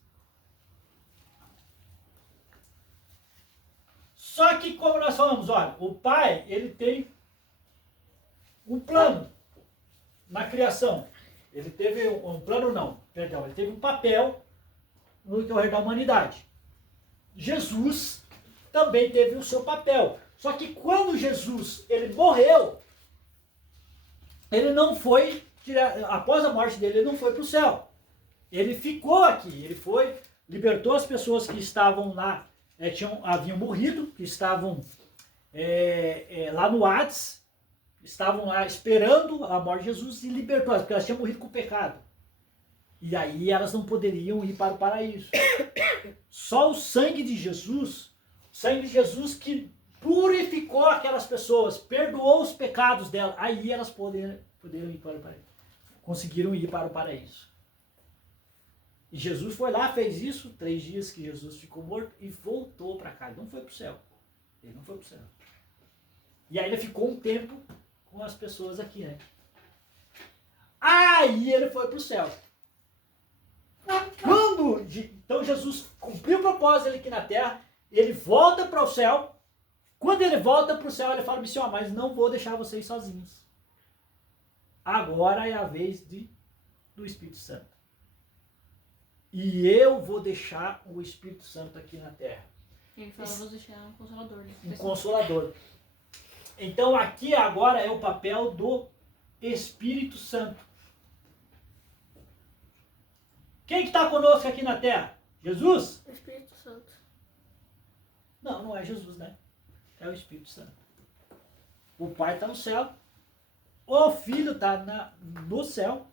Só que, como nós falamos, olha, o Pai, ele tem um plano na criação. Ele teve um plano, ele teve um papel no decorrer da humanidade. Jesus também teve o seu papel. Só que quando Jesus ele morreu, ele não foi, após a morte dele, ele não foi para o céu. Ele ficou aqui, ele foi, libertou as pessoas que estavam lá, haviam morrido, que estavam lá no Hades, estavam lá esperando a morte de Jesus e libertou elas, porque elas tinham morrido com o pecado. E aí elas não poderiam ir para o paraíso. Só o sangue de Jesus que purificou aquelas pessoas, perdoou os pecados delas, aí elas poderam ir para o paraíso. Conseguiram ir para o paraíso. E Jesus foi lá, fez isso, 3 dias que Jesus ficou morto e voltou para cá. Ele não foi para o céu. Ele não foi para o céu. E aí ele ficou um tempo com as pessoas aqui, né? Aí ele foi para o céu. Então Jesus cumpriu o propósito dele aqui na terra, ele volta para o céu. Quando ele volta para o céu, ele fala assim, ó, mas não vou deixar vocês sozinhos. Agora é a vez do Espírito Santo. E eu vou deixar o Espírito Santo aqui na terra. Ele fala, vou deixar um consolador. Né? Um consolador. Então aqui agora é o papel do Espírito Santo. Quem que está conosco aqui na terra? Jesus? Espírito Santo. Não, não é Jesus, né? É o Espírito Santo. O Pai está no céu, o Filho está no céu,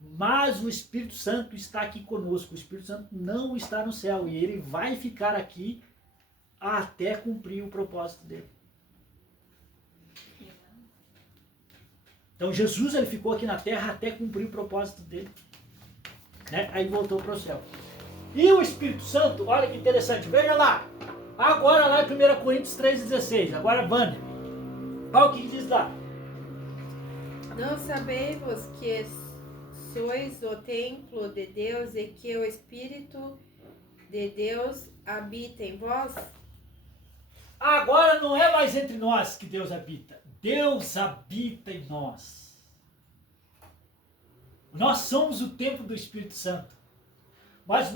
mas o Espírito Santo está aqui conosco. O Espírito Santo não está no céu e ele vai ficar aqui até cumprir o propósito dele. Então Jesus ele ficou aqui na terra até cumprir o propósito dele. Né? Aí voltou para o céu. E o Espírito Santo, olha que interessante, veja lá. Agora lá em 1 Coríntios 3,16. Agora Vânia. Olha o que diz lá. Não sabeis-vos que sois o templo de Deus e que o Espírito de Deus habita em vós? Agora não é mais entre nós que Deus habita. Deus habita em nós. Nós somos o templo do Espírito Santo. Mas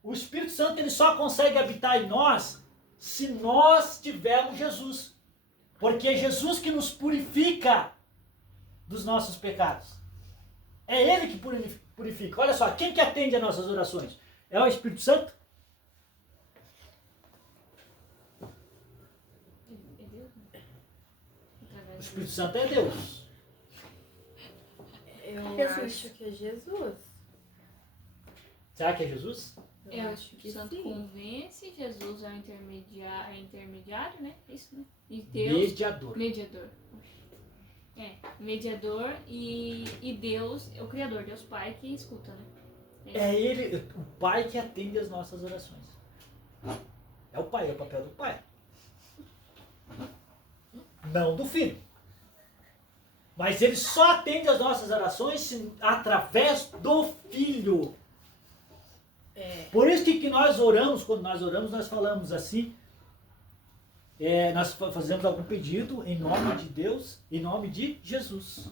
o Espírito Santo, ele só consegue habitar em nós se nós tivermos Jesus. Porque é Jesus que nos purifica dos nossos pecados. É Ele que purifica. Olha só, quem que atende às nossas orações? É o Espírito Santo? É Deus, né? O Espírito Santo é Deus. Eu Jesus. acho que é Jesus. Será que é Jesus? Eu acho que o Santo sim. convence, Jesus é o intermediário, né? Isso, né? E Deus, Mediador. mediador. Mediador e Deus, é o Criador, Deus Pai que escuta, né? É Ele, o Pai que atende às nossas orações. É o Pai, é o papel do Pai. Não do Filho. Mas Ele só atende às nossas orações através do Filho. Por isso que nós oramos, quando nós oramos, nós falamos assim, nós fazemos algum pedido em nome de Deus, em nome de Jesus.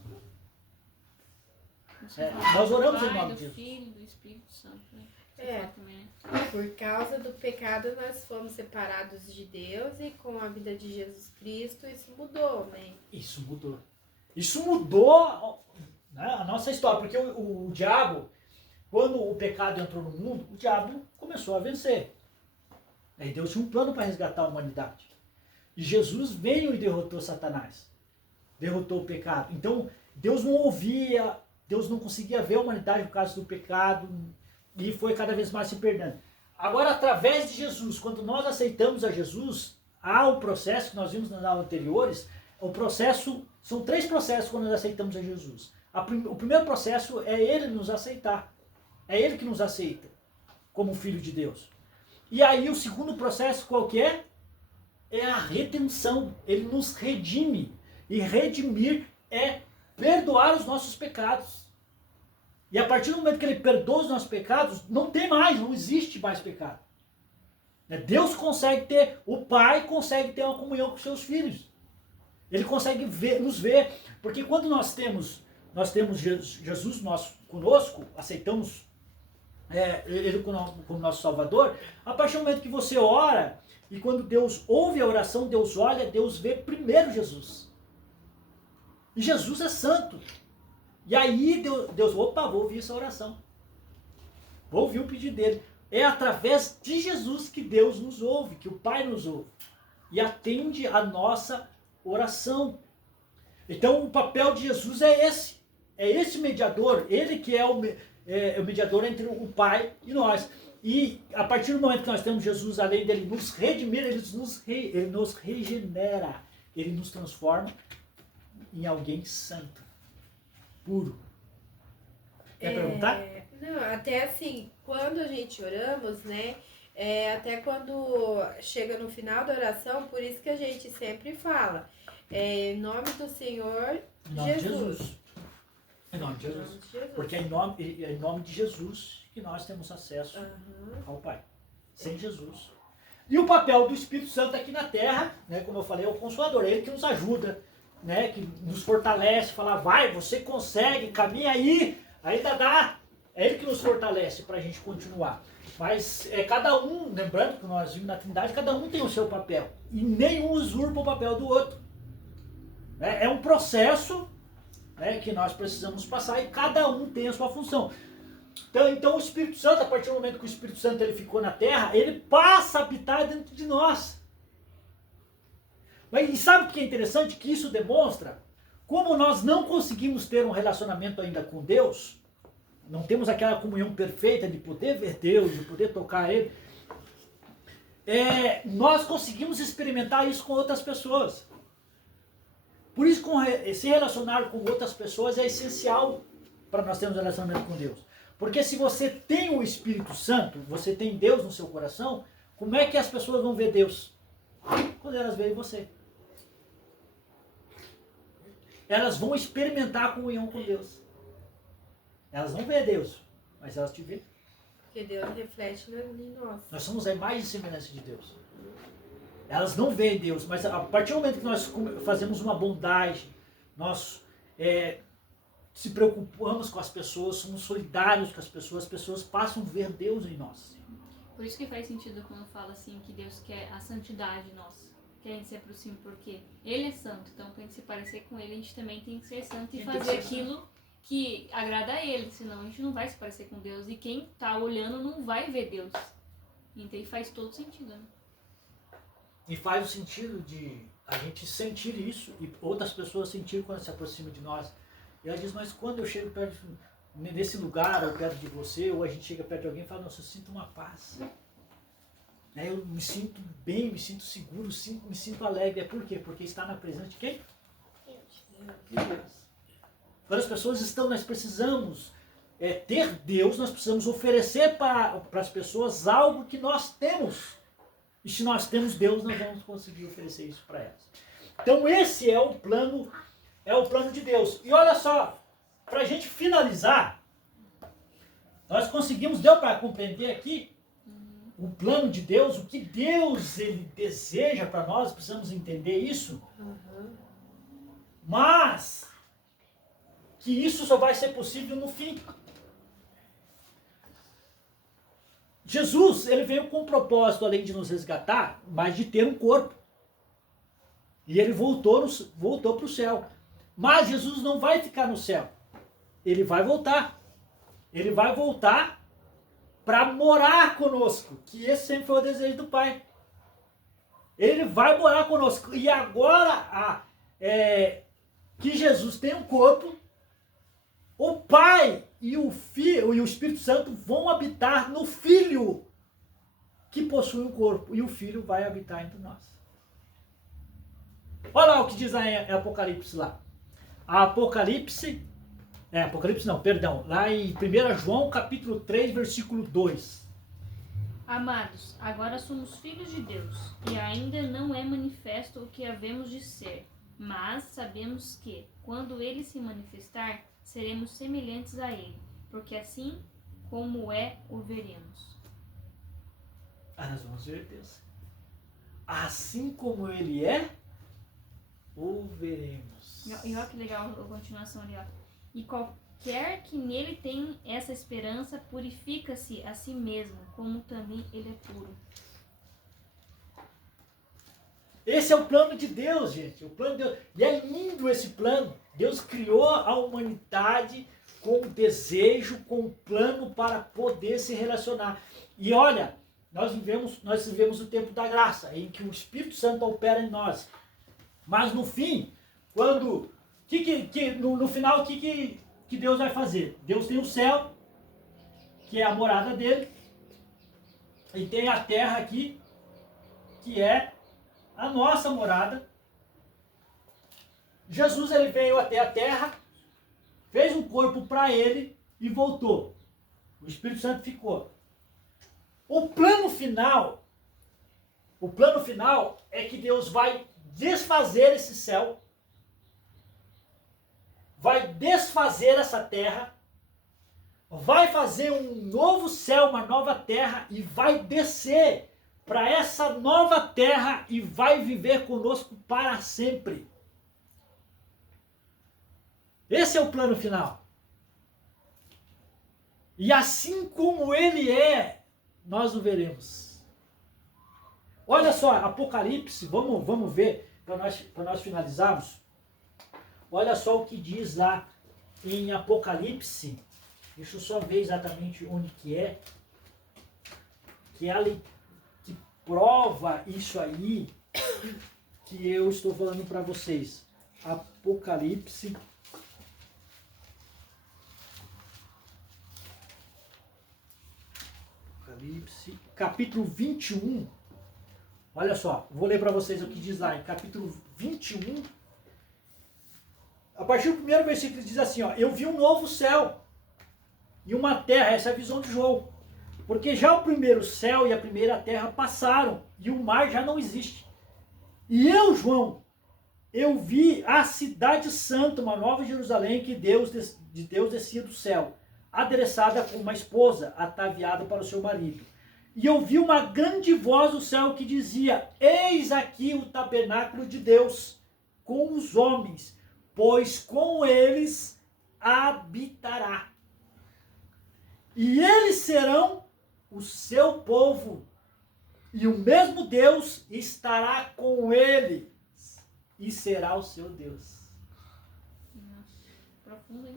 Nós oramos em nome de Jesus. Do Filho, do Espírito Santo, né? Também, né? Por causa do pecado nós fomos separados de Deus e com a vida de Jesus Cristo isso mudou, né? Isso mudou. Isso mudou, né, a nossa história, porque o diabo, quando o pecado entrou no mundo, o diabo começou a vencer. Aí Deus tinha um plano para resgatar a humanidade. E Jesus veio e derrotou Satanás. Derrotou o pecado. Então, Deus não ouvia, Deus não conseguia ver a humanidade por causa do pecado e foi cada vez mais se perdendo. Agora, através de Jesus, quando nós aceitamos a Jesus, há o processo que nós vimos nas aulas anteriores, o processo, são 3 processos quando nós aceitamos a Jesus. O primeiro processo é Ele nos aceitar. É Ele que nos aceita como Filho de Deus. E aí o segundo processo qual que é? É a redenção. Ele nos redime. E redimir é perdoar os nossos pecados. E a partir do momento que Ele perdoa os nossos pecados, não tem mais, não existe mais pecado. Deus consegue ter, o Pai consegue ter uma comunhão com seus filhos. Ele consegue nos ver, porque quando nós temos Jesus conosco, aceitamos Ele como nosso Salvador, a partir do momento que você ora, e quando Deus ouve a oração, Deus olha, Deus vê primeiro Jesus. E Jesus é santo. E aí Deus, opa, vou ouvir essa oração. Vou ouvir o pedido dele. É através de Jesus que Deus nos ouve, que o Pai nos ouve. E atende a nossa oração. Então o papel de Jesus é esse. É esse mediador. Ele que é o mediador entre o Pai e nós. E a partir do momento que nós temos Jesus, além dele nos redimir, ele nos regenera. Ele nos transforma em alguém santo, puro. Quer perguntar? Não, até assim, quando a gente oramos, né? Até quando chega no final da oração, por isso que a gente sempre fala, em nome do Senhor Em nome de Jesus. Jesus. Em nome de Em Jesus. nome de Jesus. Porque é em nome de Jesus que nós temos acesso Aham. ao Pai. Sem Jesus. E o papel do Espírito Santo aqui na Terra, né, como eu falei, é o Consolador. É ele que nos ajuda, né, que nos fortalece, fala, vai, você consegue, caminha aí, ainda dá. É ele que nos fortalece para a gente continuar. Mas cada um, lembrando que nós vimos na Trindade, cada um tem o seu papel. E nenhum usurpa o papel do outro. Né? É um processo, né, que nós precisamos passar e cada um tem a sua função. Então o Espírito Santo, a partir do momento que o Espírito Santo ele ficou na Terra, ele passa a habitar dentro de nós. E sabe o que é interessante? Que isso demonstra como nós não conseguimos ter um relacionamento ainda com Deus, não temos aquela comunhão perfeita de poder ver Deus, de poder tocar Ele. Nós conseguimos experimentar isso com outras pessoas. Por isso, se relacionar com outras pessoas é essencial para nós termos um relacionamento com Deus. Porque se você tem o Espírito Santo, você tem Deus no seu coração, como é que as pessoas vão ver Deus? Quando elas veem você. Elas vão experimentar a comunhão com Deus. Elas não veem Deus, mas elas te veem. Porque Deus reflete em nós. Nós somos a imagem e semelhança de Deus. Elas não veem Deus, mas a partir do momento que nós fazemos uma bondade, nós se preocupamos com as pessoas, somos solidários com as pessoas passam a ver Deus em nós. Por isso que faz sentido quando fala assim que Deus quer a santidade nossa. Que a gente se aproxime, porque Ele é santo. Então, para a gente se parecer com Ele, a gente também tem que ser santo e fazer aquilo que agrada a Ele. Senão a gente não vai se parecer com Deus. E quem está olhando não vai ver Deus. Então faz todo sentido, né? E faz o sentido de a gente sentir isso e outras pessoas sentirem quando se aproximam de nós. E ela diz, mas quando eu chego perto, nesse lugar, ou perto de você, ou a gente chega perto de alguém e fala, nossa, eu sinto uma paz. Eu me sinto bem, me sinto seguro, me sinto alegre. Por quê? Porque está na presença de quem? Deus. Quando as pessoas estão, nós precisamos ter Deus, nós precisamos oferecer para as pessoas algo que nós temos. E se nós temos Deus, nós vamos conseguir oferecer isso para elas. Então esse é o plano de Deus. E olha só, para a gente finalizar, nós conseguimos, deu para compreender aqui, o plano de Deus, o que Deus ele deseja para nós, precisamos entender isso. Uhum. Mas que isso só vai ser possível no fim. Jesus, ele veio com um propósito, além de nos resgatar, mas de ter um corpo. E ele voltou para o céu. Mas Jesus não vai ficar no céu. Ele vai voltar. Ele vai voltar para morar conosco, que esse sempre foi o desejo do Pai. Ele vai morar conosco. E agora, que Jesus tem um corpo, o Pai e o Filho e o Espírito Santo vão habitar no Filho, que possui um corpo, e o Filho vai habitar entre nós. Olha lá o que diz a Apocalipse lá. Apocalipse não, perdão. Lá em 1 João, capítulo 3, versículo 2. Amados, agora somos filhos de Deus, e ainda não é manifesto o que havemos de ser. Mas sabemos que, quando Ele se manifestar, seremos semelhantes a Ele, porque assim como o veremos. Nós vamos ver Deus. Assim como Ele é, o veremos. E olha que legal a continuação ali, ó. E qualquer que nele tem essa esperança purifica-se a si mesmo, como também ele é puro. Esse é o plano de Deus, gente. O plano de Deus. E é lindo esse plano. Deus criou a humanidade com um desejo, com um plano para poder se relacionar. E olha, nós vivemos o tempo da graça, em que o Espírito Santo opera em nós. Mas no fim, quando... no final, o que Deus vai fazer? Deus tem o céu, que é a morada dele, e tem a terra aqui, que é a nossa morada. Jesus ele veio até a terra, fez um corpo para ele e voltou. O Espírito Santo ficou. O plano final é que Deus vai desfazer esse céu, vai desfazer essa terra, vai fazer um novo céu, uma nova terra e vai descer para essa nova terra e vai viver conosco para sempre. Esse é o plano final. E assim como ele é, nós o veremos. Olha só, Apocalipse, vamos ver, para nós finalizarmos. Olha só o que diz lá em Apocalipse. Deixa eu só ver exatamente onde que é. Que prova isso aí que eu estou falando para vocês. Apocalipse. Capítulo 21. Olha só, vou ler para vocês o que diz lá em capítulo 21. A partir do primeiro versículo diz assim, ó: eu vi um novo céu e uma terra, essa é a visão de João. Porque já o primeiro céu e a primeira terra passaram e o mar já não existe. E eu, João, eu vi a cidade santa, uma nova Jerusalém que Deus descia do céu, adereçada como uma esposa, ataviada para o seu marido. E ouvi uma grande voz do céu que dizia: eis aqui o tabernáculo de Deus com os homens, pois com eles habitará. E eles serão o seu povo, e o mesmo Deus estará com eles, e será o seu Deus. Profundo, hein?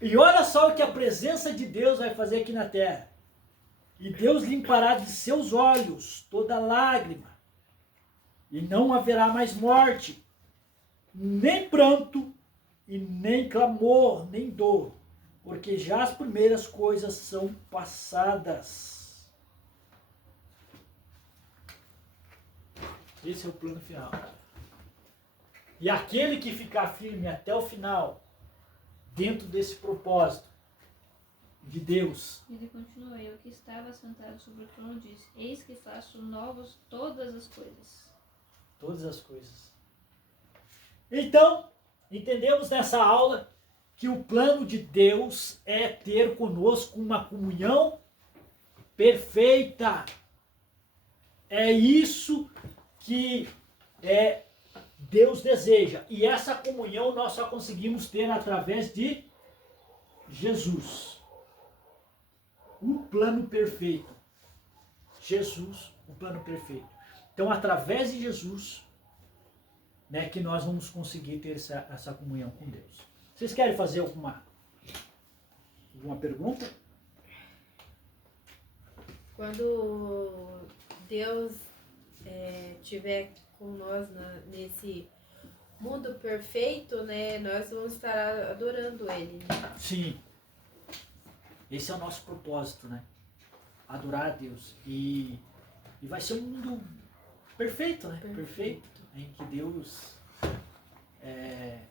E olha só o que a presença de Deus vai fazer aqui na terra. E Deus limpará de seus olhos toda lágrima, e não haverá mais morte, nem pranto, e nem clamor, nem dor, porque já as primeiras coisas são passadas. Esse é o plano final. E aquele que ficar firme até o final, dentro desse propósito de Deus. Ele continua: eu que estava sentado sobre o trono disse: eis que faço novas todas as coisas. Todas as coisas. Então, entendemos nessa aula que o plano de Deus é ter conosco uma comunhão perfeita. É isso que Deus deseja. E essa comunhão nós só conseguimos ter através de Jesus. O plano perfeito. Jesus, o plano perfeito. Então, através de Jesus, né, que nós vamos conseguir ter essa comunhão com Deus. Vocês querem fazer alguma pergunta? Quando Deus estiver com nós nesse mundo perfeito, né, nós vamos estar adorando Ele. Né? Sim. Esse é o nosso propósito, né? Adorar a Deus. E vai ser um mundo perfeito, né? Perfeito. Em que Deus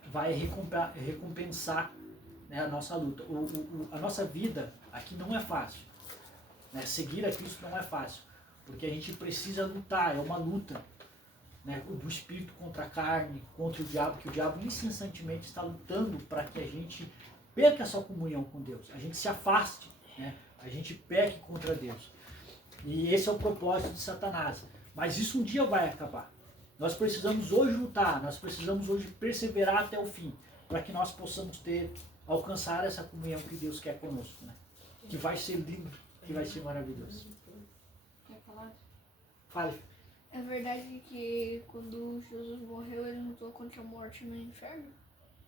vai recompensar, né, a nossa luta. A nossa vida aqui não é fácil. Né? Seguir a Cristo não é fácil. Porque a gente precisa lutar, é uma luta, né, do espírito contra a carne, contra o diabo, que o diabo incessantemente está lutando para que a gente perca essa comunhão com Deus, a gente se afaste, né, a gente peque contra Deus. E esse é o propósito de Satanás. Mas isso um dia vai acabar. Nós precisamos hoje lutar, nós precisamos hoje perseverar até o fim, para que nós possamos alcançar essa comunhão que Deus quer conosco, né? Que vai ser lindo, que vai ser maravilhoso. Quer falar? Fale. É verdade que quando Jesus morreu, ele lutou contra a morte no inferno?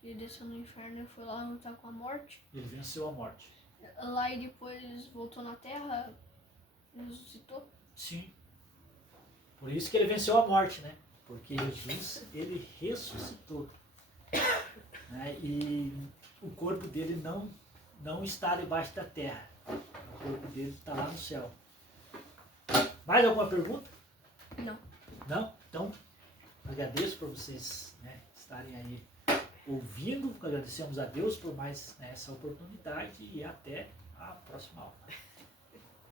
Ele desceu no inferno e foi lá lutar com a morte? Ele venceu a morte. Lá e depois voltou na terra, ressuscitou? Sim. Por isso que ele venceu a morte, né? Porque Jesus, ele ressuscitou. Né? E o corpo dele não está debaixo da terra. O corpo dele está lá no céu. Mais alguma pergunta? Não. Não? Então, agradeço por vocês, né, estarem aí ouvindo. Agradecemos a Deus por mais, né, essa oportunidade e até a próxima aula.